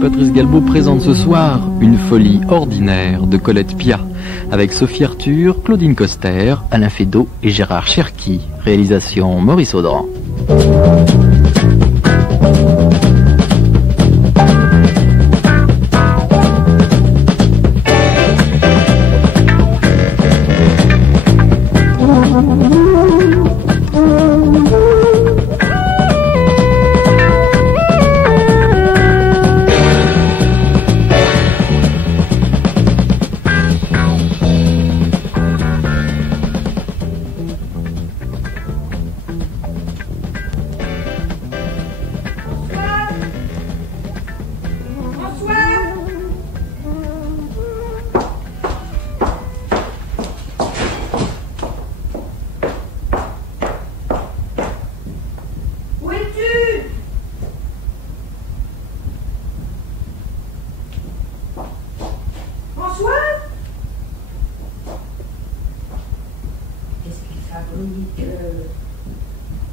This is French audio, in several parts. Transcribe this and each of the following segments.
Patrice Galbaud présente ce soir Une folie ordinaire de Colette Piat avec Sophie Arthur, Claudine Coster, Alain Fédot et Gérard Cherki. Réalisation Maurice Audran.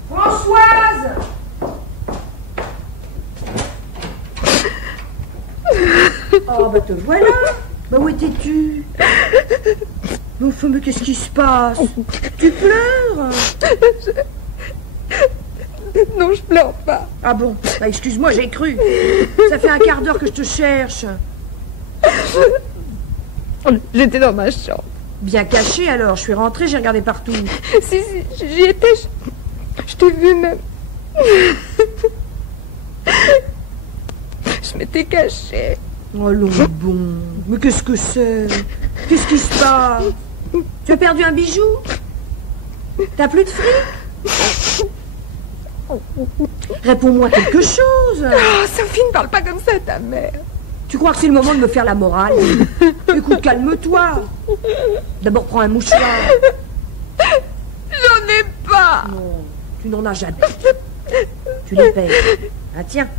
Françoise! Oh, bah te voilà! Bah où étais-tu? Mais enfin, mais qu'est-ce qui se passe? Tu pleures? Non, je pleure pas. Ah bon? Bah excuse-moi, j'ai cru. Ça fait un quart d'heure que je te cherche. J'étais dans ma chambre. Bien caché alors, je suis rentrée, j'ai regardé partout. Si, j'y étais, je t'ai vu même. Je m'étais cachée. Oh non, bon. Mais qu'est-ce que c'est? Qu'est-ce qui se passe? Tu as perdu un bijou? T'as plus de fric? Réponds-moi quelque chose. Oh, Sophie, ne parle pas comme ça à ta mère. Tu crois que c'est le moment de me faire la morale? Écoute, calme-toi. D'abord, prends un mouchoir. J'en ai pas. Non, tu n'en as jamais. Tu les payes. Ah tiens.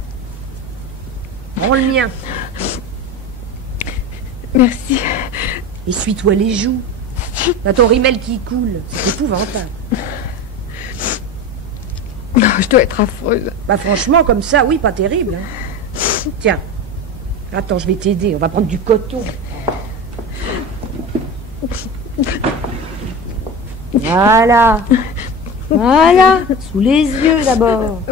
Prends le mien. Merci. Essuie-toi les joues. T'as ton rimel qui coule. C'est épouvantable. Oh, je dois être affreuse. Bah franchement, comme ça, oui, pas terrible. Hein. Tiens. Attends, je vais t'aider. On va prendre du coton. Voilà. Voilà. Sous les yeux, d'abord.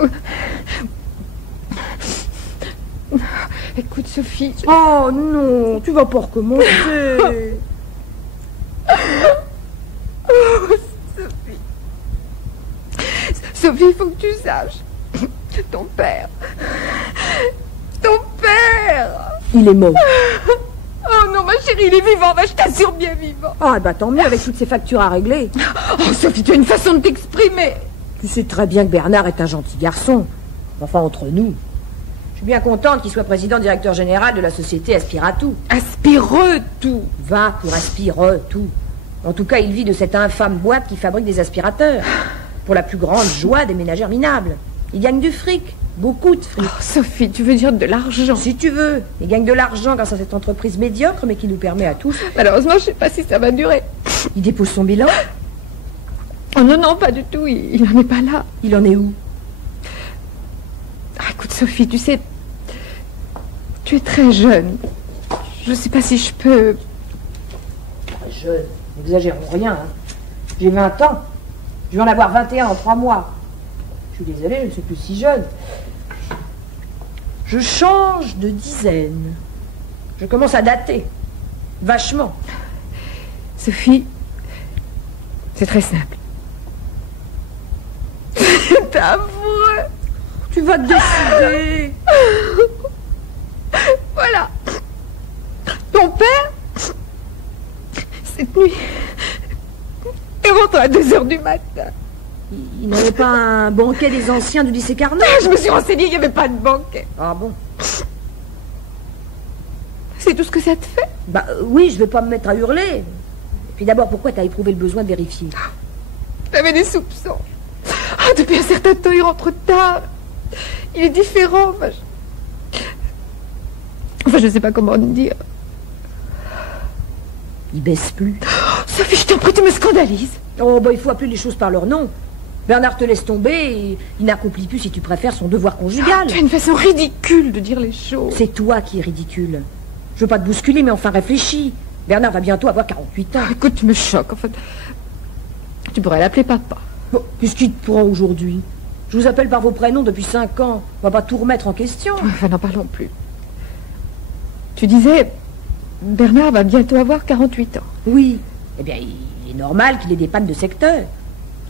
Écoute, Sophie... Oh non, tu vas pas recommencer. Oh, Sophie. Sophie, il faut que tu saches. Ton père... Il est mort. Oh non, ma chérie, il est vivant. Bah, je t'assure, bien vivant. Ah, bah tant mieux avec toutes ces factures à régler. Oh, Sophie, tu as une façon de t'exprimer. Tu sais très bien que Bernard est un gentil garçon. Enfin, entre nous. Je suis bien contente qu'il soit président-directeur général de la société Aspiratou. Aspire-tout. Va pour Aspire-tout. En tout cas, il vit de cette infâme boîte qui fabrique des aspirateurs. Pour la plus grande joie des ménagères minables. Il gagne du fric. Beaucoup de fric. Oh, Sophie, tu veux dire de l'argent? Si tu veux. Il gagne de l'argent grâce à cette entreprise médiocre, mais qui nous permet à tous. Malheureusement, je sais pas si ça va durer. Il dépose son bilan? Oh non, non, pas du tout. Il en est pas là. Il en est où? Ah, écoute, Sophie, tu sais... Tu es très jeune. Je sais pas si je peux... Jeune, n'exagérons rien. Hein. J'ai 20 ans. Je vais en avoir 21 en 3 mois. Je suis désolée, je ne suis plus si jeune. Je change de dizaine. Je commence à dater. Vachement. Sophie, c'est très simple. C'est affreux. Tu vas te décider. Voilà. Ton père, cette nuit, à 2h du matin. Il n'avait pas un banquet des anciens du lycée Carnot? Je me suis renseignée, il n'y avait pas de banquet. Ah bon? C'est tout ce que ça te fait? Bah oui, je vais pas me mettre à hurler. Et puis d'abord, pourquoi t'as éprouvé le besoin de vérifier? J'avais des soupçons. Ah, depuis un certain temps, il rentre tard. Il est différent. Enfin, je sais pas comment te dire. Il baisse plus. Oh, Sophie, je t'en prie, tu me scandalises. Oh, bah il faut appeler les choses par leur nom. Bernard te laisse tomber et il n'accomplit plus, si tu préfères, son devoir conjugal. Tu as une façon ridicule de dire les choses. C'est toi qui es ridicule. Je veux pas te bousculer, mais enfin réfléchis. Bernard va bientôt avoir 48 ans. Ah, écoute, tu me choques. En fait, tu pourrais l'appeler papa. Bon, qu'est-ce qui te prend aujourd'hui? Je vous appelle par vos prénoms depuis 5 ans. On va pas tout remettre en question. Enfin, n'en parlons plus. Tu disais, Bernard va bientôt avoir 48 ans. Oui. Eh bien, il est normal qu'il ait des pannes de secteur.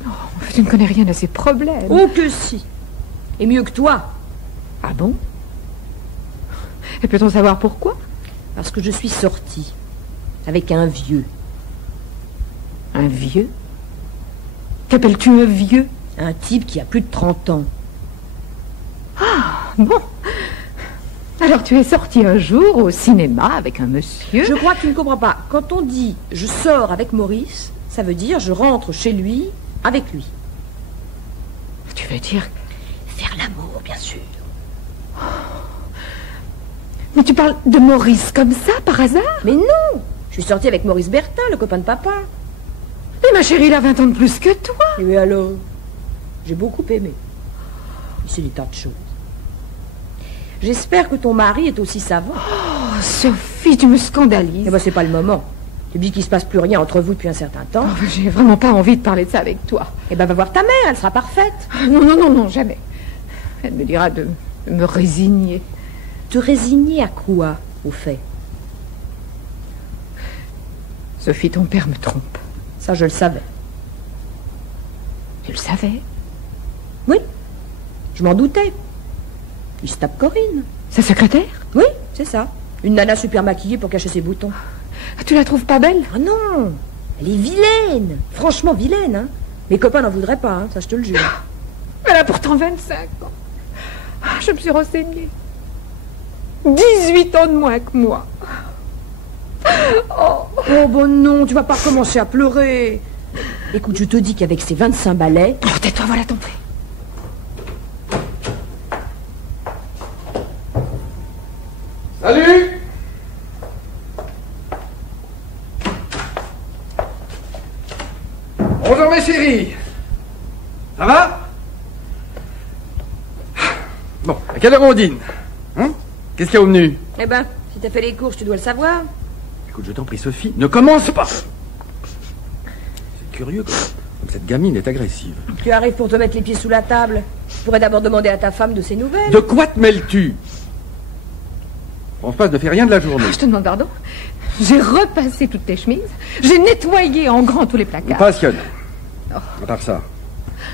Oh, tu ne connais rien à ses problèmes. Oh que si. Et mieux que toi. Ah bon? Et peut-on savoir pourquoi? Parce que je suis sortie avec un vieux. Un vieux? Qu'appelles-tu un vieux? Un type qui a plus de 30 ans. Ah, bon. Alors tu es sorti un jour au cinéma avec un monsieur... Je crois que tu ne comprends pas. Quand on dit « je sors avec Maurice », ça veut dire « je rentre chez lui avec lui ». Tu veux dire... Faire l'amour, bien sûr. Mais tu parles de Maurice comme ça, par hasard? Mais non. Je suis sortie avec Maurice Bertin, le copain de papa. Mais ma chérie, il a 20 ans de plus que toi. Et alors? J'ai beaucoup aimé. Et c'est des tas de choses. J'espère que ton mari est aussi savant. Oh, Sophie, tu me scandalises. Eh ben, c'est pas le moment. Tu me dis qu'il se passe plus rien entre vous depuis un certain temps. Oh, j'ai vraiment pas envie de parler de ça avec toi. Eh ben, va voir ta mère, elle sera parfaite. Non, non, non, non, jamais. Elle me dira de me résigner. Te résigner à quoi, au fait? Sophie, ton père me trompe. Ça, je le savais. Tu le savais? Oui, je m'en doutais. Il se tape Corinne. Sa secrétaire? Oui, c'est ça. Une nana super maquillée pour cacher ses boutons. Tu la trouves pas belle? Ah non, elle est vilaine. Franchement vilaine, hein. Mes copains n'en voudraient pas, hein, ça je te le jure. Elle a pourtant 25 ans. Ah, je me suis renseignée. 18 ans de moins que moi. Oh bon non, tu vas pas recommencer à pleurer. Écoute, je te dis qu'avec ces 25 balais... Oh, tais-toi, voilà ton prix. Salut! Bonjour mes chéris! Ça va? Bon, à quelle heure on dîne? Hein? Qu'est-ce qu'il y a au menu? Eh ben, si t'as fait les courses, tu dois le savoir. Écoute, je t'en prie Sophie, ne commence pas! C'est curieux comme cette gamine est agressive. Tu arrives pour te mettre les pieds sous la table. Tu pourrais d'abord demander à ta femme de ses nouvelles. De quoi te mêles-tu? On se passe ne fait rien de la journée. Je te demande pardon. J'ai repassé toutes tes chemises. J'ai nettoyé en grand tous les Vous placards. passionne. Oh. À part ça,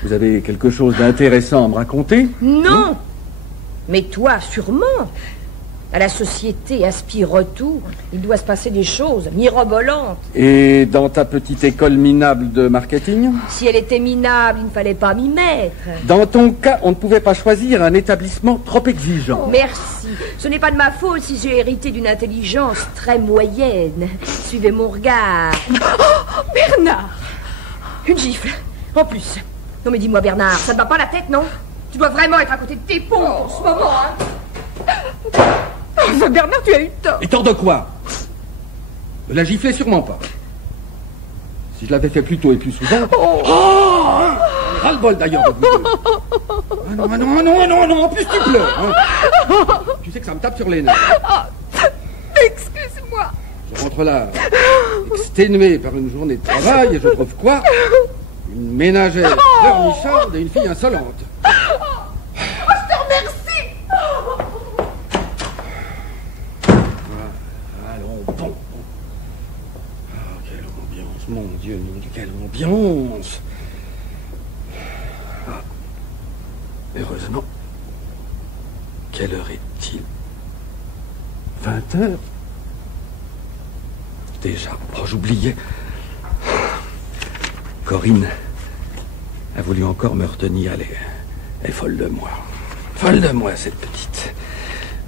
vous avez quelque chose d'intéressant à me raconter? Non. Mais toi, sûrement. À la société Aspire-Retour, il doit se passer des choses mirobolantes. Et dans ta petite école minable de marketing? Si elle était minable, il ne fallait pas m'y mettre. Dans ton cas, on ne pouvait pas choisir un établissement trop exigeant. Merci. Ce n'est pas de ma faute si j'ai hérité d'une intelligence très moyenne. Suivez mon regard. Oh, Bernard! Une gifle. En plus. Non mais dis-moi Bernard, ça ne va pas la tête, non? Tu dois vraiment être à côté de tes pompes en ce moment, hein? Enfin, Bernard, tu as eu tort. Et tort de quoi? De la gifler sûrement pas. Si je l'avais fait plus tôt et plus souvent... Oh, ras-le-bol d'ailleurs de vous deux. Ah non, ah non, ah non, ah non, ah non, en plus tu pleures. Hein. Tu sais que ça me tape sur les nerfs. Excuse-moi. Je rentre là, exténué par une journée de travail, et je trouve quoi? Une ménagère pleurnicharde et une fille insolente. Je te remercie. Allons, bon. Ah, quelle ambiance, mon Dieu, quelle ambiance. Ah. Heureusement. Quelle heure est-il? 20 heures? Déjà, oh, j'oubliais. Corinne a voulu encore me retenir. Elle est folle de moi. Folle de moi, cette petite.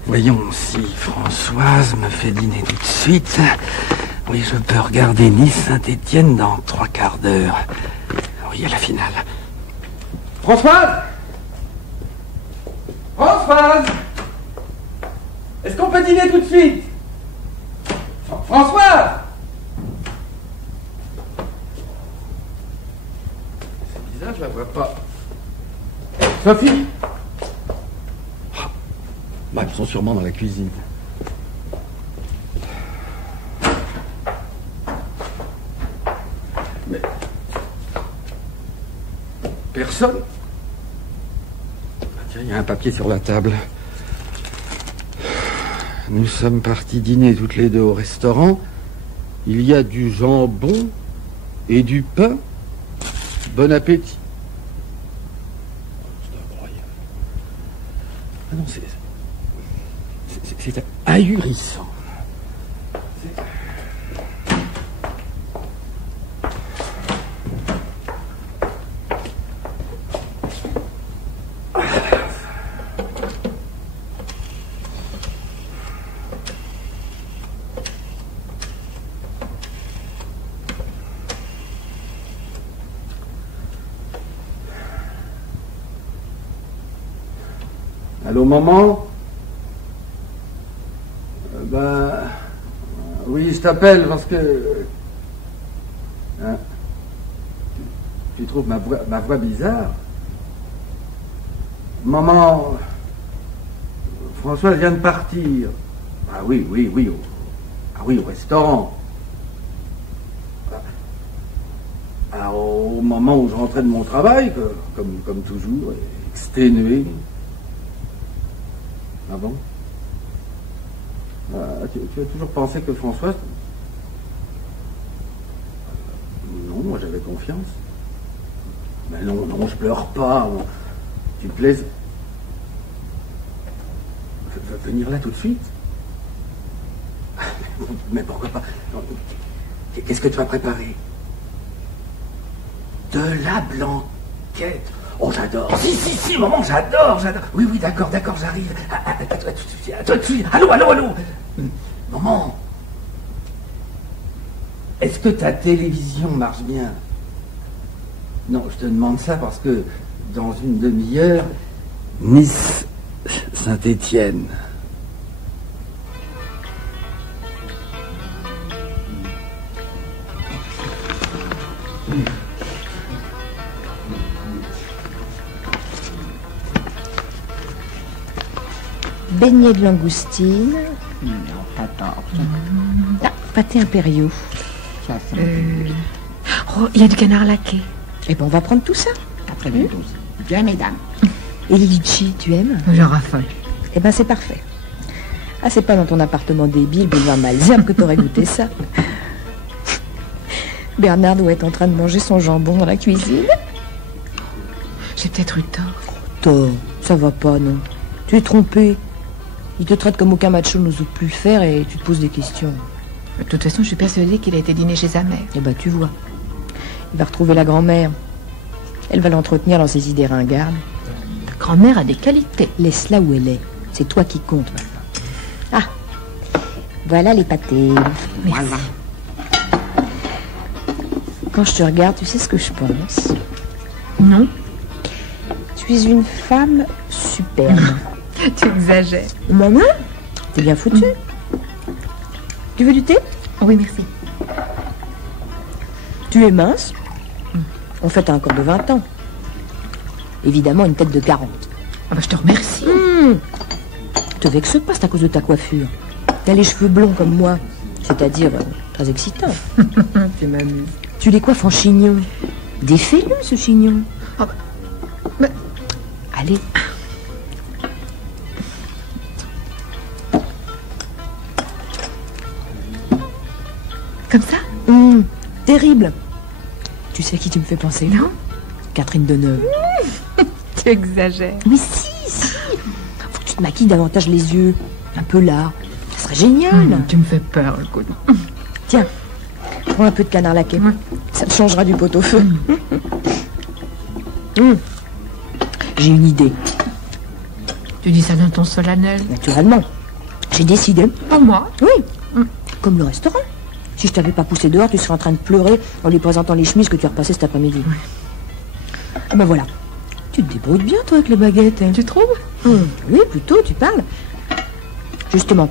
Voyons si Françoise me fait dîner tout de suite. Oui, je peux regarder Nice-Saint-Étienne dans 3 quarts d'heure. Oui, à la finale. Françoise! Françoise! Est-ce qu'on peut dîner tout de suite? Françoise! C'est bizarre, je la vois pas. Sophie? Bah, ils sont sûrement dans la cuisine. Mais... personne? Ah, tiens, il y a un papier sur la table. Nous sommes partis dîner toutes les deux au restaurant. Il y a du jambon et du pain. Bon appétit. C'est incroyable. Ah non, c'est ahurissant. Allô, maman? Oui, je t'appelle parce que... Hein, tu trouves ma voix bizarre? Maman, Françoise vient de partir. Ah oui, au restaurant. Alors, au moment où je rentrais de mon travail, comme toujours, exténué. Ah bon? Tu as toujours pensé que Françoise... Non, moi j'avais confiance. Mais non, je pleure pas. Tu plaises. Venir là tout de suite? Mais pourquoi pas? Qu'est-ce que tu vas préparer? De la blanquette. Oh, j'adore. Si, maman, j'adore. Oui, d'accord, j'arrive. À toi tout de suite. Allô. Maman, est-ce que ta télévision marche bien? Non, je te demande ça parce que dans une demi-heure, Nice-Saint-Étienne. Beignets de langoustine. Non, pas tort. Pâté impériaux. Ça, c'est Oh, il y a du canard laqué. Eh ben, on va prendre tout ça. après les 12. Bien, mesdames. Et les litchis, tu aimes? J'en raffole. Eh ben, c'est parfait. Ah, c'est pas dans ton appartement débile, boulevard Malesherbes, que t'aurais goûté ça. Bernard doit être en train de manger son jambon dans la cuisine. J'ai peut-être eu tort. Tort, ça va pas, non. Tu es trompé. Il te traite comme aucun macho n'ose plus le faire et tu te poses des questions. De toute façon, je suis persuadée qu'il a été dîner chez sa mère. Eh ben, tu vois. Il va retrouver la grand-mère. Elle va l'entretenir dans ses idées ringardes. Ta grand-mère a des qualités. Laisse-la où elle est. C'est toi qui compte maintenant. Ah, voilà les pâtés. Voilà. Quand je te regarde, tu sais ce que je pense? Non. Tu es une femme superbe. Tu exagères. Maman, t'es bien foutue. Tu veux du thé? Oui, merci. Tu es mince. En fait, t'as un corps de 20 ans. Évidemment, une tête de 40. Ah bah, je te remercie. Te vexe pas, c'est à cause de ta coiffure. T'as les cheveux blonds comme moi. C'est-à-dire, très excitant. Tu m'amuses. Tu les coiffes en chignon. Défais-le, ce chignon. Ah bah... Allez. Comme ça? Terrible. Tu sais à qui tu me fais penser? Non. Catherine Deneuve. Tu exagères. Mais si. Faut que tu te maquilles davantage les yeux. Un peu là. Ça serait génial. Tu me fais peur, le coup. Tiens, prends un peu de canard laqué. Ouais. Ça Ça te changera du pot-au-feu. J'ai une idée. Tu dis ça d'un ton solennel? Naturellement. J'ai décidé. Pas moi. Oui. Comme le restaurant. Si je t'avais pas poussé dehors, tu serais en train de pleurer en lui présentant les chemises que tu as repassées cet après-midi. Ah ben voilà. Tu te débrouilles bien, toi, avec les baguettes. Hein. Tu trouves? Oui, plutôt, tu parles. Justement,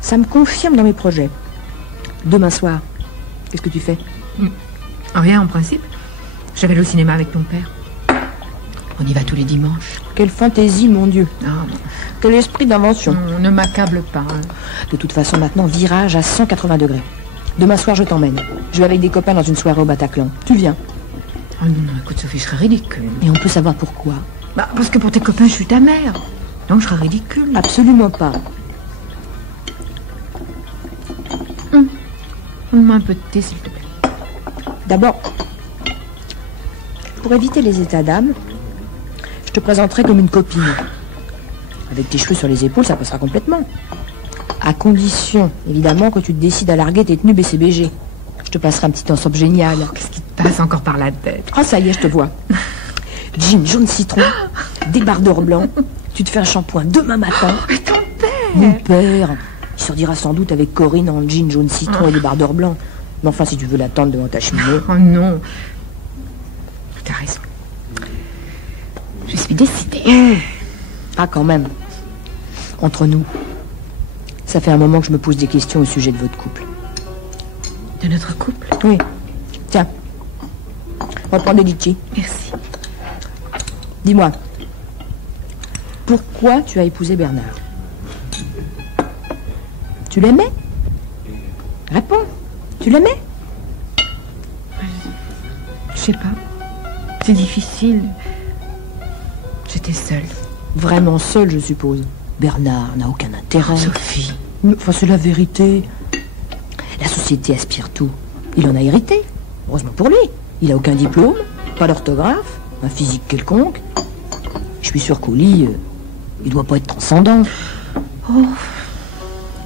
ça me confirme dans mes projets. Demain soir, qu'est-ce que tu fais? Rien, en principe. Je vais aller au cinéma avec ton père. On y va tous les dimanches. Quelle fantaisie, mon Dieu. Ah, Quel esprit d'invention. ne m'accable pas. De toute façon, maintenant, virage à 180 degrés. Demain soir, je t'emmène. Je vais avec des copains dans une soirée au Bataclan. Tu viens? Oh non, écoute, Sophie, je serais ridicule. Et on peut savoir pourquoi? Bah, parce que pour tes copains, je suis ta mère. Donc, je serais ridicule. Absolument pas. Donne-moi un peu de thé, s'il te plaît. D'abord, pour éviter les états d'âme, je te présenterai comme une copine. Avec tes cheveux sur les épaules, ça passera complètement. À condition, évidemment, que tu te décides à larguer tes tenues BCBG. Je te passerai un petit ensemble génial. Qu'est-ce qui te passe encore par la tête? Ah, ça y est, je te vois. Jean jaune citron, débardeur blanc. Tu te fais un shampoing demain matin. Mais ton père! Mon père, il sortira sans doute avec Corinne en jean jaune citron et débardeur blanc. Mais enfin, si tu veux l'attendre devant ta cheminée. Oh non. T'as raison. Je suis décidée. Ah, quand même. Entre nous, ça fait un moment que je me pose des questions au sujet de votre couple. De notre couple? Oui. Tiens, on va prendre des litchis. Merci. Dis-moi, pourquoi tu as épousé Bernard? Tu l'aimais? Réponds. Tu l'aimais? Je sais pas. C'est difficile. J'étais seule. Vraiment seule, je suppose. Bernard n'a aucun intérêt. Sophie. Mais, enfin, c'est la vérité. La société aspire tout. Il en a hérité. Heureusement pour lui. Il a aucun diplôme, pas d'orthographe, un physique quelconque. Je suis sûr qu'au lit, il doit pas être transcendant. Oh.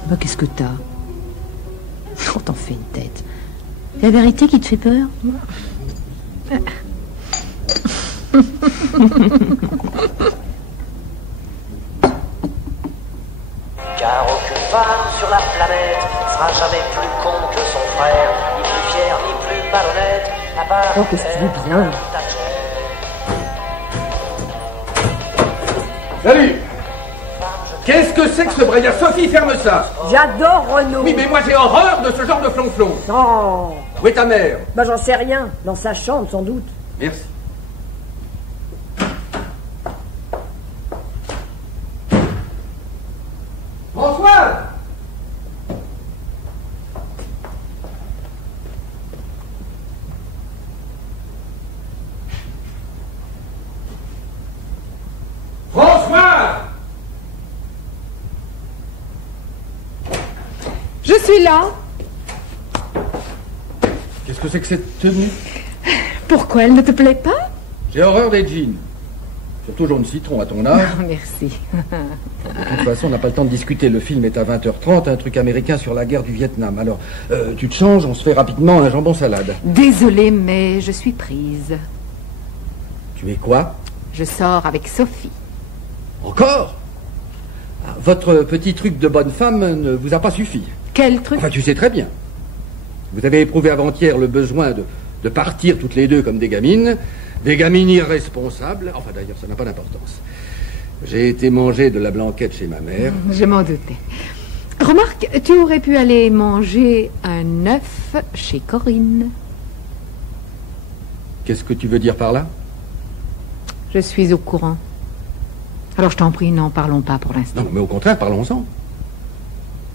Bah, qu'est-ce que t'as? Oh, t'en fais une tête. C'est la vérité qui te fait peur? Car aucune femme sur la planète sera jamais plus con que son frère, ni plus fier, ni plus malhonnête, à part Oh, qu'est-ce que tu veux bien? Salut! Qu'est-ce que c'est que ce brouillard? Sophie, ferme ça! J'adore Renaud. Oui, mais moi j'ai horreur de ce genre de flonflon. Oh, Où est ta mère? bah j'en sais rien. Dans sa chambre, sans doute. Merci. François! François! Je suis là. Qu'est-ce que c'est que cette tenue? Pourquoi elle ne te plaît pas? J'ai horreur des jeans. Surtout jaune citron à ton âge. Oh, merci. De toute façon, on n'a pas le temps de discuter. Le film est à 20h30, un truc américain sur la guerre du Vietnam. Alors, tu te changes, on se fait rapidement un jambon salade. Désolée, mais je suis prise. Tu es quoi? Je sors avec Sophie. Encore? Ah, votre petit truc de bonne femme ne vous a pas suffi. Quel truc? Enfin, tu sais très bien. Vous avez éprouvé avant-hier le besoin de partir toutes les deux comme des gamines irresponsables. Enfin, d'ailleurs, ça n'a pas d'importance. J'ai été manger de la blanquette chez ma mère. Je m'en doutais. Remarque, tu aurais pu aller manger un œuf chez Corinne. Qu'est-ce que tu veux dire par là? Je suis au courant. Alors je t'en prie, n'en parlons pas pour l'instant. Non, mais au contraire, parlons-en.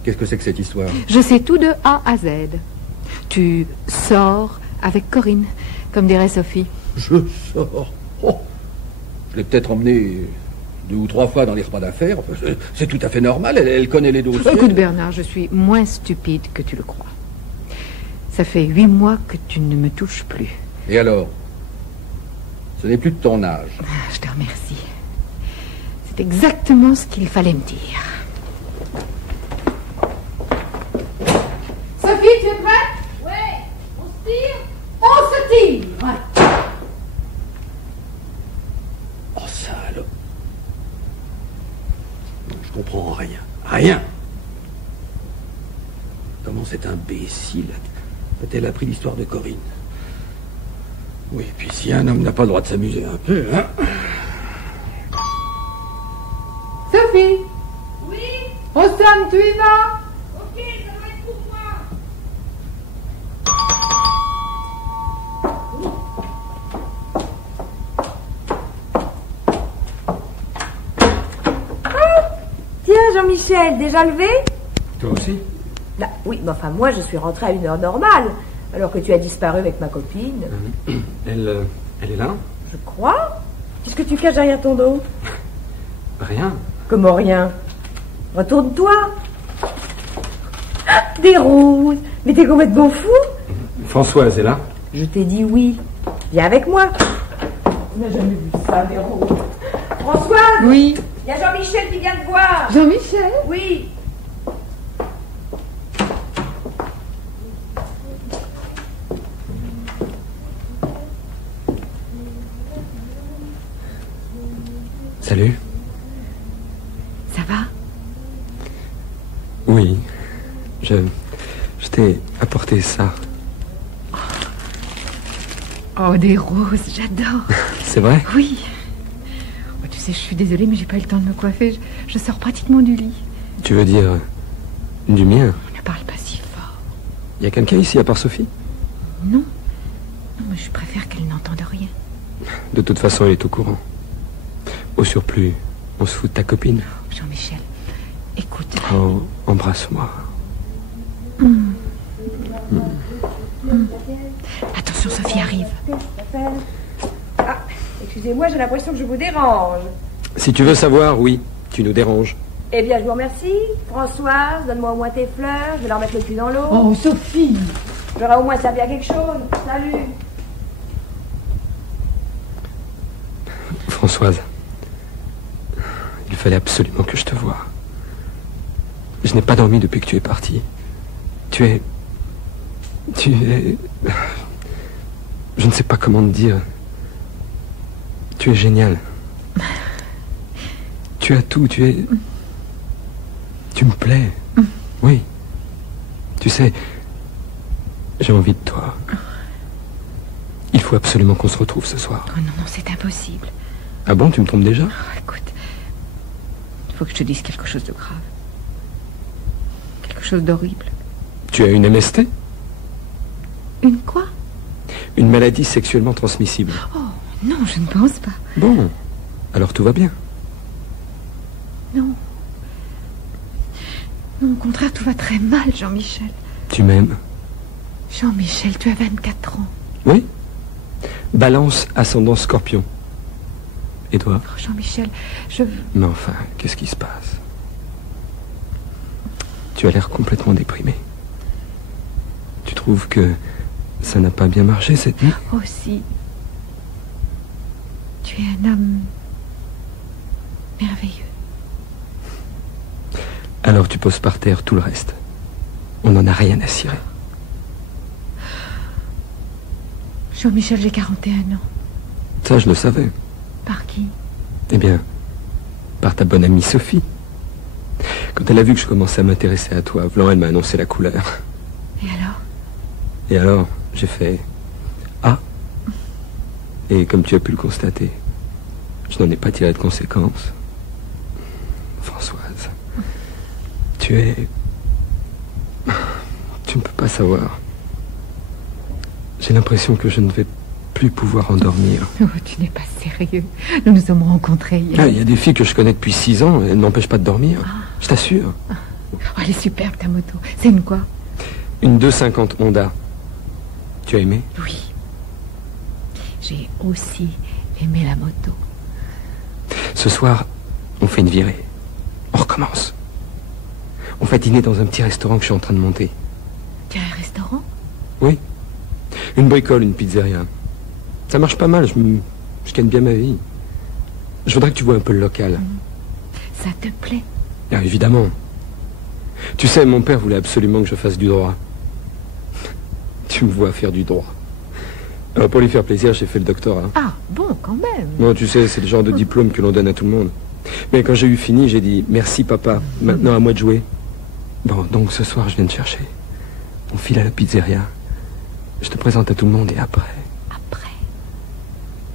Qu'est-ce que c'est que cette histoire? Je sais tout de A à Z. Tu sors avec Corinne, comme dirait Sophie. Je sors. Oh. Je l'ai peut-être emmenée 2 ou 3 fois dans les repas d'affaires. Enfin, c'est tout à fait normal, elle connaît les dossiers. Écoute Bernard, je suis moins stupide que tu le crois. Ça fait 8 mois que tu ne me touches plus. Et alors? Ce n'est plus de ton âge. Je te remercie. C'est exactement ce qu'il fallait me dire. Sophie, tu es prête? Ouais, on se tire. On se cette imbécile. Elle a appris l'histoire de Corinne. Oui, et puis si un homme n'a pas le droit de s'amuser un peu, hein. Sophie. Oui. Rossane, tu y vas? Ok, ça va être pour moi. Tiens, Jean-Michel, déjà levé? Toi aussi? Là, oui, mais enfin, moi, je suis rentrée à une heure normale, alors que tu as disparu avec ma copine. Elle est là? Je crois. Qu'est-ce que tu caches derrière ton dos? Rien. Comment rien? Retourne-toi. Ah, des roses. Mais t'es complètement fou. Françoise est là? Je t'ai dit oui. Viens avec moi. On n'a jamais vu ça, des roses. Françoise. Oui. Il y a Jean-Michel qui vient te voir. Jean-Michel? Oui. Salut. Ça va? Oui. Je t'ai apporté ça. Oh, des roses, j'adore. C'est vrai? Oui. Oh, tu sais, je suis désolée, mais j'ai pas eu le temps de me coiffer. Je sors pratiquement du lit. Tu veux dire du mien? Ne parle pas si fort. Il y a quelqu'un ici à part Sophie? Non. Non, mais je préfère qu'elle n'entende rien. De toute façon, elle est au courant. Au surplus, on se fout de ta copine. Jean-Michel, écoute. Oh, embrasse-moi. Attention, Sophie arrive. Ah, excusez-moi, j'ai l'impression que je vous dérange. Si tu veux savoir, oui, tu nous déranges. Eh bien, je vous remercie. Françoise, donne-moi au moins tes fleurs. Je vais leur mettre le cul dans l'eau. Oh, Sophie. J'aurai au moins servi à quelque chose. Salut. Françoise, il fallait absolument que je te voie. Je n'ai pas dormi depuis que tu es partie. Tu es... Je ne sais pas comment te dire. Tu es génial. Tu as tout, tu es... Tu me plais. Oui. Tu sais, j'ai envie de toi. Il faut absolument qu'on se retrouve ce soir. Oh non, non, c'est impossible. Ah bon, tu me trompes déjà? Oh, écoute, il faut que je te dise quelque chose de grave. Quelque chose d'horrible. Tu as une MST? Une quoi? Une maladie sexuellement transmissible. Oh, non, je ne pense pas. Bon, alors tout va bien. Non. Non, au contraire, tout va très mal, Jean-Michel. Tu m'aimes? Jean-Michel, tu as 24 ans. Oui. Balance ascendant Scorpion. Et toi? Oh, Jean-Michel, je... Mais enfin, qu'est-ce qui se passe? Tu as l'air complètement déprimé. Tu trouves que ça n'a pas bien marché cette nuit? Oh, si. Tu es un homme merveilleux. Alors tu poses par terre tout le reste. On n'en a rien à cirer. Jean-Michel, j'ai 41 ans. Ça, je le savais. Par qui? Eh bien, par ta bonne amie Sophie. Quand elle a vu que je commençais à m'intéresser à toi, Vlan, elle m'a annoncé la couleur. Et alors? Et alors, j'ai fait... Ah. Et comme tu as pu le constater, je n'en ai pas tiré de conséquences. Françoise, tu es... Tu ne peux pas savoir. J'ai l'impression que je ne vais plus pouvoir endormir. Oh, tu n'es pas sérieux. Nous nous sommes rencontrés hier. Ah, il y a des filles que je connais depuis 6 ans, elles n'empêchent pas de dormir. Je t'assure. Oh, elle est superbe, ta moto. C'est une quoi? Une 250 Honda. Tu as aimé? Oui. J'ai aussi aimé la moto. Ce soir, on fait une virée. On recommence. On va dîner dans un petit restaurant que je suis en train de monter. Tu as un restaurant? Oui. Une bricole, une pizzeria. Ça marche pas mal, je gagne bien ma vie. Je voudrais que tu vois un peu le local. Ça te plaît? Ah, évidemment. Tu sais, mon père voulait absolument que je fasse du droit. Tu me vois faire du droit. Alors pour lui faire plaisir, j'ai fait le doctorat. Ah, bon, quand même. Bon, tu sais, c'est le genre de diplôme que l'on donne à tout le monde. Mais quand j'ai eu fini, j'ai dit « Merci papa, maintenant à moi de jouer ». Bon, donc ce soir, je viens te chercher. On file à la pizzeria. Je te présente à tout le monde et après...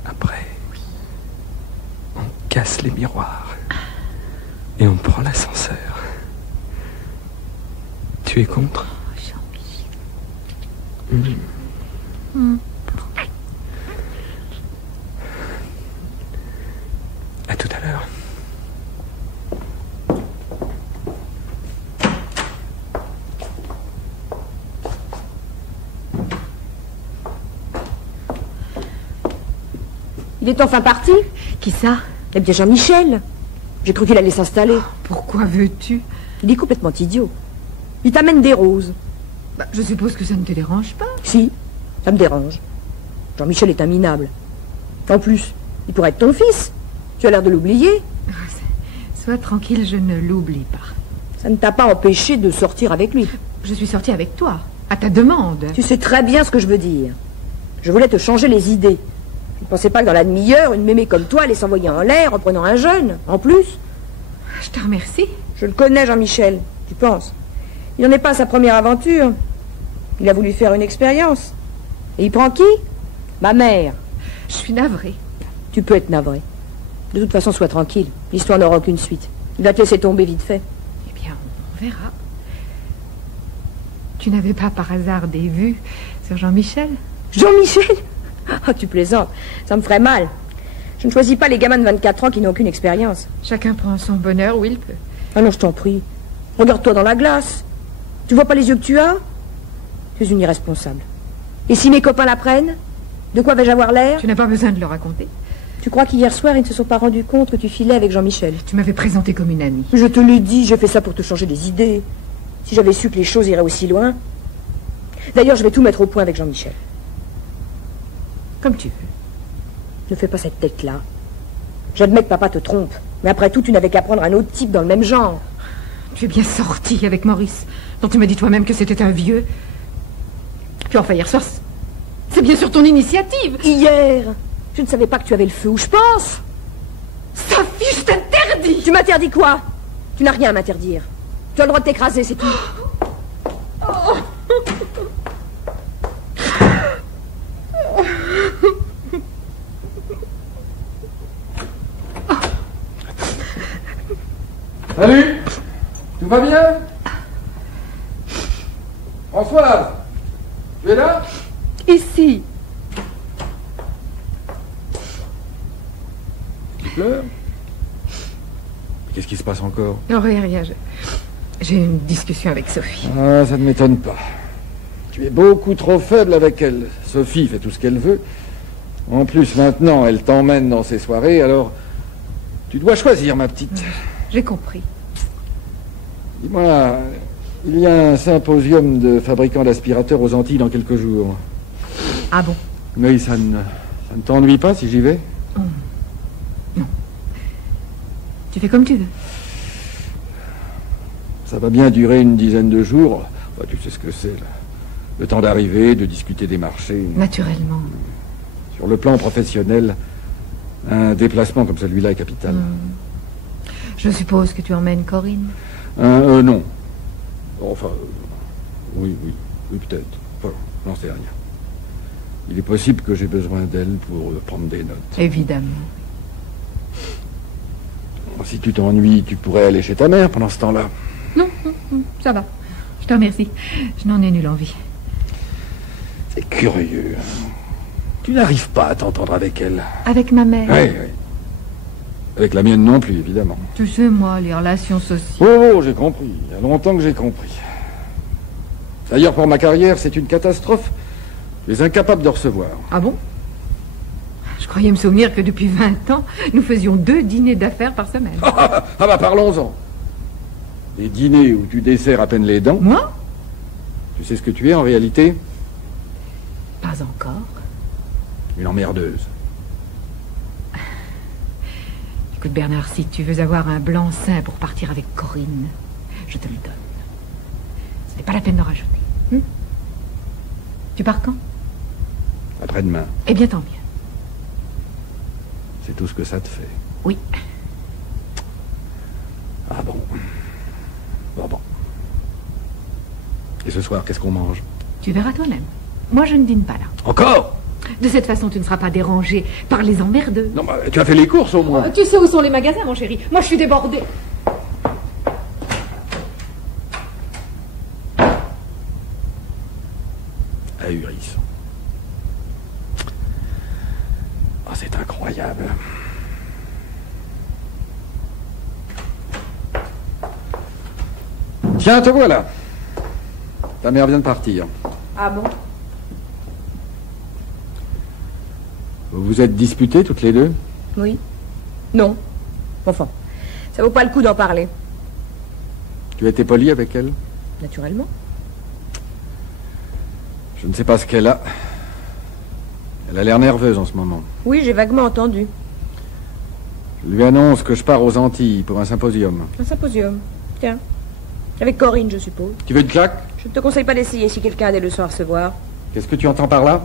Après, on casse les miroirs. Et on prend l'ascenseur. Tu es contre? À tout à l'heure. Il est enfin parti? Qui ça? Eh bien, Jean-Michel. J'ai cru qu'il allait s'installer. Pourquoi veux-tu? Il est complètement idiot. Il t'amène des roses. Bah, je suppose que ça ne te dérange pas. Si, ça me dérange. Jean-Michel est un minable. En plus, il pourrait être ton fils. Tu as l'air de l'oublier. Sois tranquille, je ne l'oublie pas. Ça ne t'a pas empêché de sortir avec lui. Je suis sortie avec toi, à ta demande. Tu sais très bien ce que je veux dire. Je voulais te changer les idées. Je ne pensais pas que dans la demi-heure, une mémé comme toi allait s'envoyer en l'air en prenant un jeune. En plus, Je te remercie. je le connais, Jean-Michel. Tu penses? Il n'en est pas à sa première aventure. Il a voulu faire une expérience. Et il prend qui? Ma mère. Je suis navrée. Tu peux être navré. De toute façon, sois tranquille. L'histoire n'aura aucune suite. Il va te laisser tomber vite fait. Eh bien, on verra. Tu n'avais pas par hasard des vues sur Jean-Michel? Jean-Michel? Oh, tu plaisantes. Ça me ferait mal. Je ne choisis pas les gamins de 24 ans qui n'ont aucune expérience. Chacun prend son bonheur où il peut. Ah non, je t'en prie. Regarde-toi dans la glace. Tu vois pas les yeux que tu as? Tu es une irresponsable. Et si mes copains l'apprennent? De quoi vais-je avoir l'air? Tu n'as pas besoin de le raconter. Tu crois qu'hier soir, ils ne se sont pas rendus compte que tu filais avec Jean-Michel? Tu m'avais présenté comme une amie. Je te l'ai dit, j'ai fait ça pour te changer les idées. Si j'avais su que les choses iraient aussi loin... D'ailleurs, je vais tout mettre au point avec Jean-Michel. Comme tu veux. Ne fais pas cette tête-là. J'admets que papa te trompe. Mais après tout, tu n'avais qu'à prendre un autre type dans le même genre. Tu es bien sorti avec Maurice, dont tu m'as dit toi-même que c'était un vieux. Puis enfin, hier soir, c'est bien sûr ton initiative. Hier, je ne savais pas que tu avais le feu où je pense. Sophie, je t'interdis. Tu m'interdis quoi? Tu n'as rien à m'interdire. Tu as le droit de t'écraser, c'est tout. Salut! Tout va bien? Françoise! Tu es là? Ici. Tu pleures? Qu'est-ce qui se passe encore? Non, rien. J'ai une discussion avec Sophie. Ah, ça ne m'étonne pas. Tu es beaucoup trop faible avec elle. Sophie fait tout ce qu'elle veut. En plus, maintenant, elle t'emmène dans ses soirées, alors... Tu dois choisir, ma petite. J'ai compris. Dis-moi, il y a un symposium de fabricants d'aspirateurs aux Antilles dans quelques jours. Ah bon? Oui, ça ne t'ennuie pas si j'y vais? Non. Tu fais comme tu veux. Ça va bien durer une dizaine de jours. Bah, tu sais ce que c'est, là. Le temps d'arriver, de discuter des marchés. Naturellement. Sur le plan professionnel, un déplacement comme celui-là est capital. Je suppose que tu emmènes Corinne. Non. Enfin, oui, peut-être. Enfin, j'en sais rien. Il est possible que j'ai besoin d'elle pour prendre des notes. Évidemment. Si tu t'ennuies, tu pourrais aller chez ta mère pendant ce temps-là. Non, ça va. Je te remercie. Je n'en ai nulle envie. C'est curieux. Tu n'arrives pas à t'entendre avec elle. Avec ma mère? Oui. Avec la mienne non plus, évidemment. Tu sais, moi, les relations sociales... Oh, j'ai compris. Il y a longtemps que j'ai compris. D'ailleurs, pour ma carrière, c'est une catastrophe. Tu es incapable de recevoir. Ah bon? Je croyais me souvenir que depuis 20 ans, nous faisions 2 dîners d'affaires par semaine. Ah bah parlons-en. Des dîners où tu desserres à peine les dents. Moi? Tu sais ce que tu es en réalité? Pas encore. Une emmerdeuse. Écoute Bernard, si tu veux avoir un blanc-seing pour partir avec Corinne, je te le donne. Ce n'est pas la peine d'en rajouter. Tu pars quand? Après-demain. Eh bien, tant mieux. C'est tout ce que ça te fait. Oui. Ah bon. Bon. Et ce soir, qu'est-ce qu'on mange? Tu verras toi-même. Moi, je ne dîne pas là. Encore? De cette façon, tu ne seras pas dérangé par les emmerdeux. Non, bah, tu as fait les courses au moins. Tu sais où sont les magasins, mon chéri? Moi, je suis débordée. Ahurissant. Ah, c'est incroyable. Tiens, te voilà. Ta mère vient de partir. Ah bon? Vous vous êtes disputés toutes les deux? Oui. Non. Enfin, ça vaut pas le coup d'en parler. Tu as été poli avec elle? Naturellement. Je ne sais pas ce qu'elle a. Elle a l'air nerveuse en ce moment. Oui, j'ai vaguement entendu. Je lui annonce que je pars aux Antilles pour un symposium. Un symposium. Tiens. Avec Corinne, je suppose. Tu veux une claque? Je ne te conseille pas d'essayer si quelqu'un a des leçons à recevoir. Qu'est-ce que tu entends par là?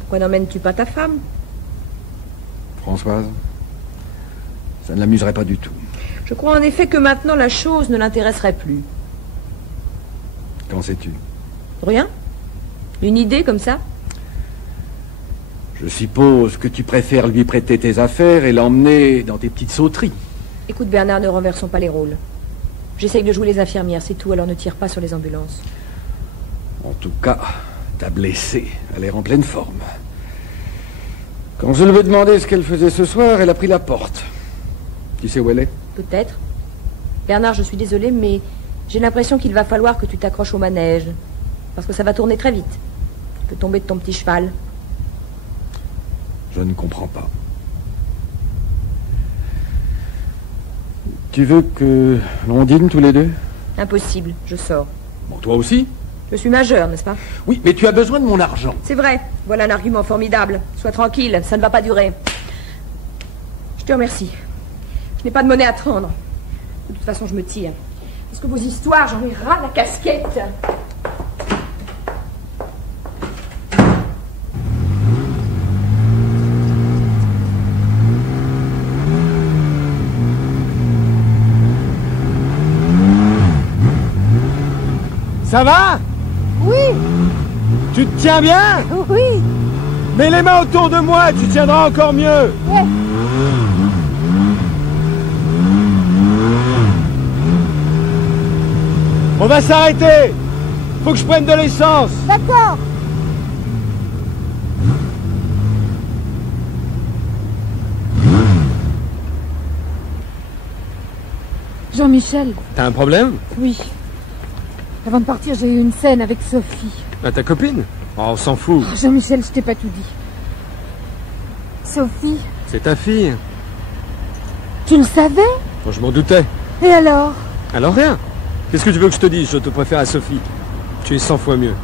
Pourquoi n'emmènes-tu pas ta femme? Françoise, ça ne l'amuserait pas du tout. Je crois en effet que maintenant la chose ne l'intéresserait plus. Qu'en sais-tu? Rien? Une idée comme ça? Je suppose que tu préfères lui prêter tes affaires et l'emmener dans tes petites sauteries. Écoute Bernard, ne renversons pas les rôles. J'essaye de jouer les infirmières, c'est tout, alors ne tire pas sur les ambulances. En tout cas, ta blessée a l'air en pleine forme. Quand je lui ai demandé ce qu'elle faisait ce soir, elle a pris la porte. Tu sais où elle est? Peut-être. Bernard, je suis désolée, mais j'ai l'impression qu'il va falloir que tu t'accroches au manège. Parce que ça va tourner très vite. Tu peux tomber de ton petit cheval. Je ne comprends pas. Tu veux que l'on dîne tous les deux? Impossible, je sors. Bon, toi aussi? Je suis majeur, n'est-ce pas? Oui, mais tu as besoin de mon argent. C'est vrai, voilà un argument formidable. Sois tranquille, ça ne va pas durer. Je te remercie. Je n'ai pas de monnaie à te rendre. De toute façon, je me tire. Parce que vos histoires, j'en ai ras la casquette. Ça va? Oui, Tu te tiens bien? oui, Mets les mains autour de moi, tu tiendras encore mieux. ouais. On va s'arrêter. Faut que je prenne de l'essence. D'accord. Jean-Michel, T'as un problème? oui. Avant de partir, j'ai eu une scène avec Sophie. Ah, ta copine? Oh, on s'en fout. Oh, Jean-Michel, je t'ai pas tout dit. Sophie, C'est ta fille. tu le savais? Bon, je m'en doutais. Et alors? Alors rien. Qu'est-ce que tu veux que je te dise? Je te préfère à Sophie. Tu es 100 fois mieux.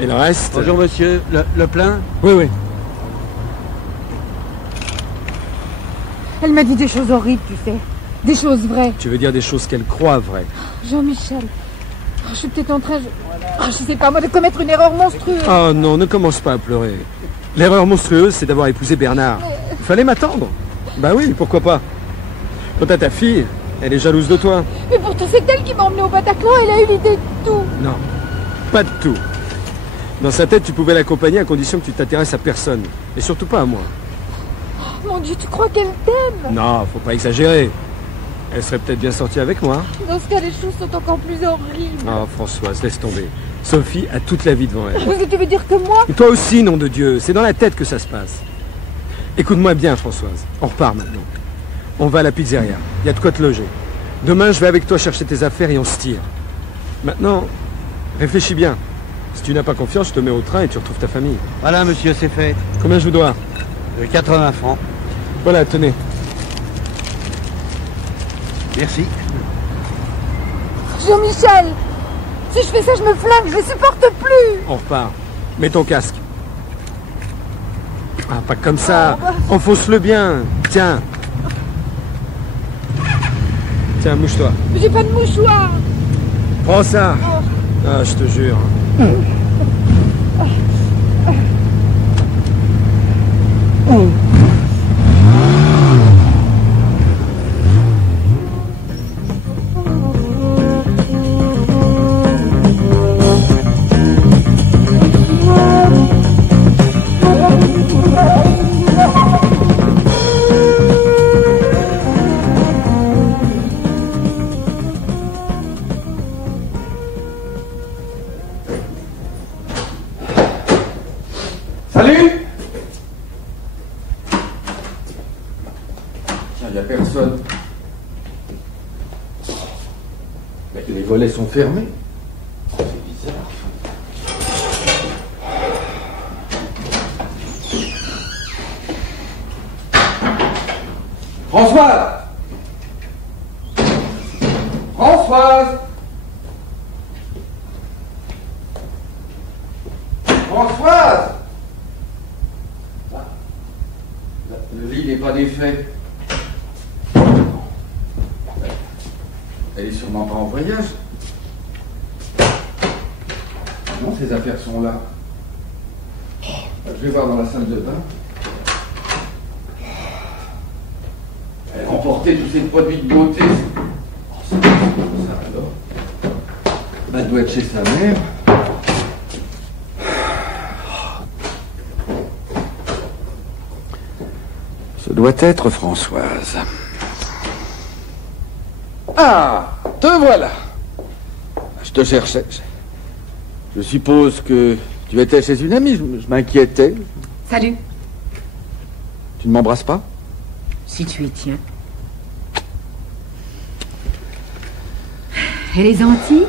Et le reste... Bonjour monsieur, le plein? Oui, oui. Elle m'a dit des choses horribles, tu sais. Des choses vraies. Tu veux dire des choses qu'elle croit vraies. Jean-Michel, je suis peut-être en train, je sais pas moi, de commettre une erreur monstrueuse. Oh non, ne commence pas à pleurer. L'erreur monstrueuse, c'est d'avoir épousé Bernard. Il fallait m'attendre. Bah oui, pourquoi pas. Quant à ta fille, elle est jalouse de toi. Mais pourtant, c'est elle qui m'a emmené au Bataclan, elle a eu l'idée de tout. Non, pas de tout. Dans sa tête, tu pouvais l'accompagner à condition que tu t'intéresses à personne. Et surtout pas à moi. Mon Dieu, tu crois qu'elle t'aime? Non, faut pas exagérer. Elle serait peut-être bien sortie avec moi. Dans ce cas, les choses sont encore plus horribles. Oh, Françoise, laisse tomber. Sophie a toute la vie devant elle. Parce que tu veux dire que moi? Et toi aussi, nom de Dieu, c'est dans la tête que ça se passe. Écoute-moi bien, Françoise. On repart maintenant. On va à la pizzeria. Il y a de quoi te loger. Demain, je vais avec toi chercher tes affaires et on se tire. Maintenant, réfléchis bien. Si tu n'as pas confiance, je te mets au train et tu retrouves ta famille. Voilà monsieur, c'est fait. Combien je vous dois? 80 francs. Voilà, tenez. Merci. Jean-Michel, si je fais ça, je me flingue, je ne supporte plus. On repart. Mets ton casque. Ah, pas comme ça. Enfonce-le bien. Tiens. Tiens, mouche-toi. Mais j'ai pas de mouchoir. Prends ça. Ah, je te jure. Salut! Tiens, il n'y a personne. Mais les volets sont fermés. C'est bizarre. Françoise! Françoise! Françoise! Ah, le lit n'est pas défait. Elle est sûrement pas en voyage. Non, ses affaires sont là. Je vais voir dans la salle de bain. Elle a emporté tous ses produits de beauté. Oh, c'est ça alors. Elle doit être chez sa mère. Ce doit être Françoise. Ah, te voilà. Je te cherchais. Je suppose que tu étais chez une amie. Je m'inquiétais. Salut. Tu ne m'embrasses pas? Si tu y tiens. Et les Antilles?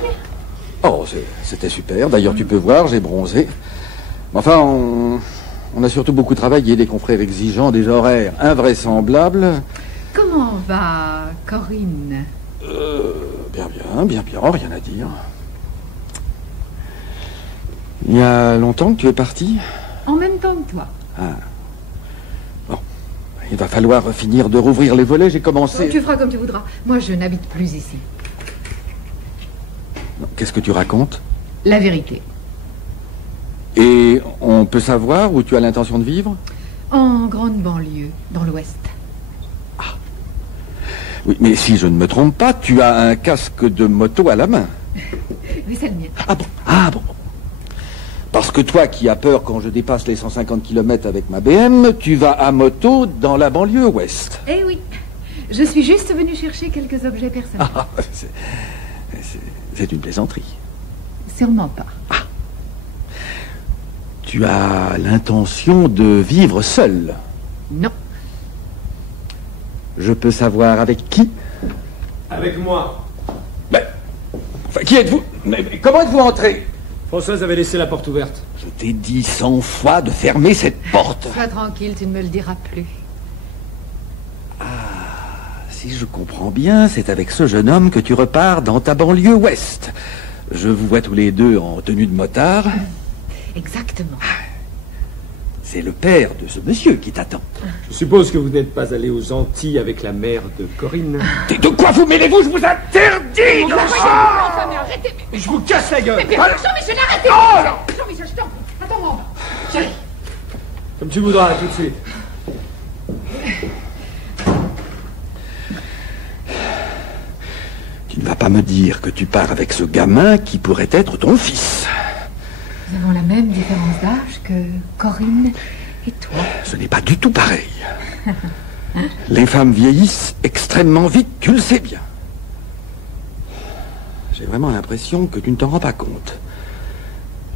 Oh, c'était super. D'ailleurs, tu peux voir, j'ai bronzé. Mais enfin, on a surtout beaucoup travaillé, des confrères exigeants, des horaires invraisemblables. Comment va Corinne? Bien, rien à dire. Il y a longtemps que tu es parti? En même temps que toi. Ah. Bon, il va falloir finir de rouvrir les volets, j'ai commencé... Tu feras comme tu voudras. Moi, je n'habite plus ici. Qu'est-ce que tu racontes? La vérité. Et on peut savoir où tu as l'intention de vivre? En grande banlieue, dans l'Ouest. Ah. Oui, mais si je ne me trompe pas, tu as un casque de moto à la main. Oui, c'est le mien. Ah bon. Parce que toi qui as peur quand je dépasse les 150 km avec ma BM, tu vas à moto dans la banlieue ouest. Eh oui. Je suis juste venue chercher quelques objets personnels. Ah, c'est une plaisanterie. Sûrement pas. Ah. Tu as l'intention de vivre seul? Non. Je peux savoir avec qui? Avec moi. Mais, enfin, qui êtes-vous? Mais comment êtes-vous entré? Françoise avait laissé la porte ouverte. Je t'ai dit 100 fois de fermer cette porte. Sois tranquille, tu ne me le diras plus. Ah, si je comprends bien, c'est avec ce jeune homme que tu repars dans ta banlieue ouest. Je vous vois tous les deux en tenue de motard. Exactement. C'est le père de ce monsieur qui t'attend. Je suppose que vous n'êtes pas allé aux Antilles avec la mère de Corinne. De quoi vous mêlez-vous? Je vous interdis de ça. Mais arrêtez. Et je vous casse la gueule. Mais Jean-Michel, arrêtez. Oh, Jean-Michel, je t'en prie. Attends-moi. Chérie. Comme tu voudras, tout de suite. Tu ne vas pas me dire que tu pars avec ce gamin qui pourrait être ton fils. Nous avons la même différence d'âge que Corinne et toi. Ce n'est pas du tout pareil. Les femmes vieillissent extrêmement vite, tu le sais bien. J'ai vraiment l'impression que tu ne t'en rends pas compte.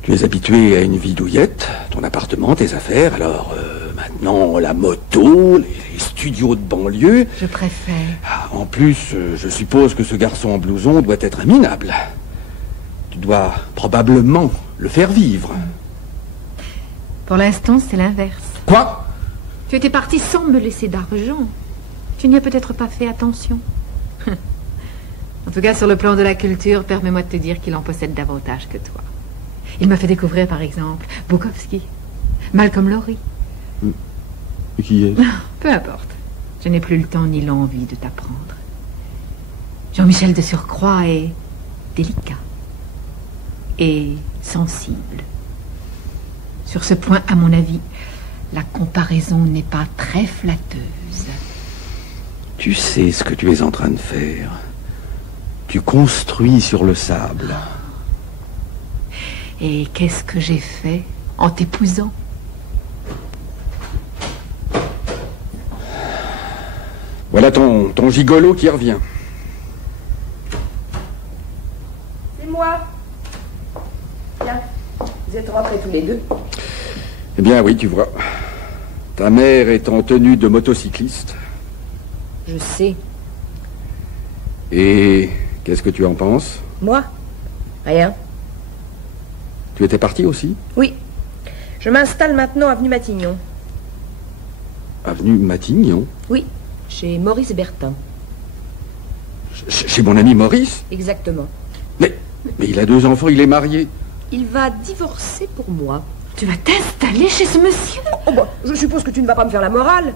Tu es habitué à une vie douillette, ton appartement, tes affaires, alors maintenant la moto, les studios de banlieue. Je préfère. En plus, je suppose que ce garçon en blouson doit être un minable. Tu dois probablement le faire vivre. Pour l'instant, c'est l'inverse. Quoi? Tu étais parti sans me laisser d'argent. Tu n'y as peut-être pas fait attention. En tout cas, sur le plan de la culture, permets-moi de te dire qu'il en possède davantage que toi. Il m'a fait découvrir, par exemple, Bukowski, Malcolm Lowry. Qui est? Peu importe. Je n'ai plus le temps ni l'envie de t'apprendre. Jean-Michel de surcroît est délicat et sensible. Sur ce point, à mon avis, la comparaison n'est pas très flatteuse. Tu sais ce que tu es en train de faire. Tu construis sur le sable. Et qu'est-ce que j'ai fait en t'épousant? Voilà ton gigolo qui revient. C'est moi. Tiens, vous êtes rentrés tous les deux. Eh bien oui, tu vois. Ta mère est en tenue de motocycliste. Je sais. Et qu'est-ce que tu en penses? Moi? Rien. Tu étais parti aussi? Oui. Je m'installe maintenant avenue Matignon. Avenue Matignon? Oui, chez Maurice Bertin. Chez mon ami Maurice? Exactement. Mais il a 2 enfants, il est marié. Il va divorcer pour moi. Tu vas t'installer chez ce monsieur? Oh bah, je suppose que tu ne vas pas me faire la morale.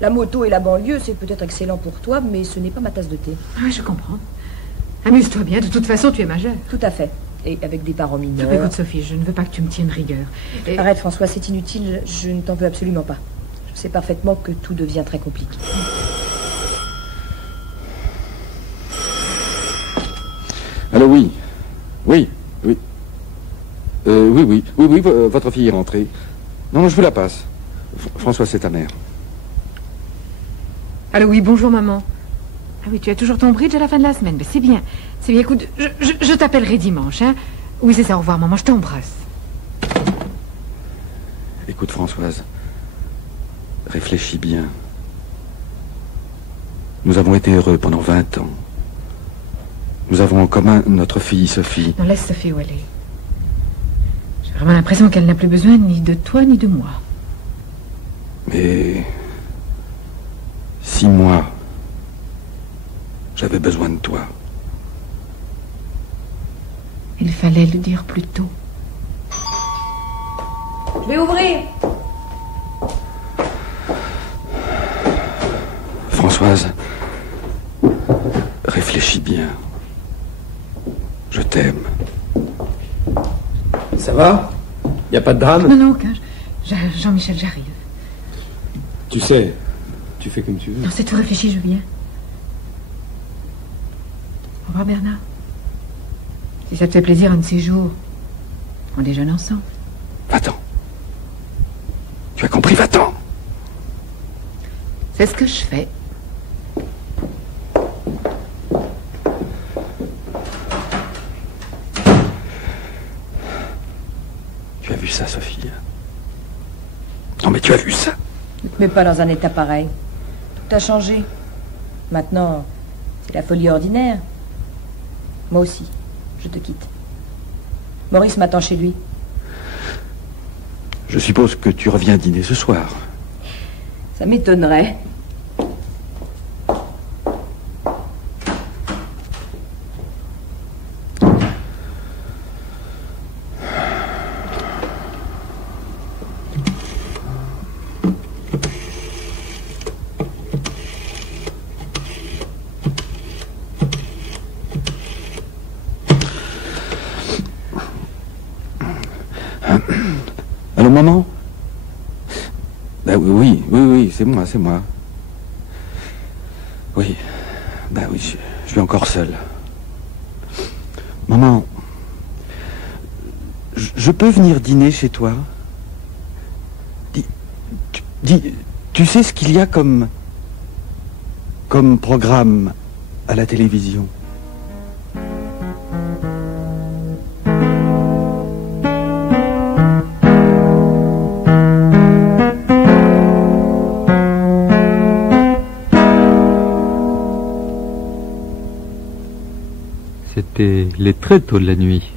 La moto et la banlieue, c'est peut-être excellent pour toi, mais ce n'est pas ma tasse de thé. Ah oui, je comprends. Amuse-toi bien, de toute façon, tu es majeure. Tout à fait. Et avec des parents mineurs. Écoute, Sophie, je ne veux pas que tu me tiennes rigueur. Arrête, François, c'est inutile. Je ne t'en veux absolument pas. Je sais parfaitement que tout devient très compliqué. Allô, oui. Oui. Oui, votre fille est rentrée. Non, je vous la passe. François, c'est ta mère. Allô, oui, bonjour, maman. Ah oui, tu as toujours ton bridge à la fin de la semaine. Mais c'est bien. C'est bien, écoute, je t'appellerai dimanche, hein. Oui, c'est ça, au revoir, maman, je t'embrasse. Écoute, Françoise, réfléchis bien. Nous avons été heureux pendant 20 ans. Nous avons en commun notre fille, Sophie. Non, laisse Sophie où elle est. J'ai vraiment l'impression qu'elle n'a plus besoin ni de toi, ni de moi. Mais 6 mois, j'avais besoin de toi. Il fallait le dire plus tôt. Je vais ouvrir. Françoise, réfléchis bien. Je t'aime. Ça va? Y a pas de drame? Non, aucun. Jean-Michel, j'arrive. Tu sais, tu fais comme tu veux. Non, c'est tout réfléchi, je viens. Au revoir, Bernard. Si ça te fait plaisir, un de ces jours, on déjeune ensemble. Va-t'en. Tu as compris, va-t'en. C'est ce que je fais. Tu as vu ça, Sophie? Non, mais tu as vu ça? Ne te mets pas dans un état pareil. Tout a changé. Maintenant, c'est la folie ordinaire. Moi aussi, je te quitte. Maurice m'attend chez lui. Je suppose que tu reviens dîner ce soir. Ça m'étonnerait. Allô, maman? Ben oui, c'est moi. Oui, ben oui, je suis encore seul. Maman, je peux venir dîner chez toi? Tu sais ce qu'il y a comme programme à la télévision? C'était les très tôt de la nuit.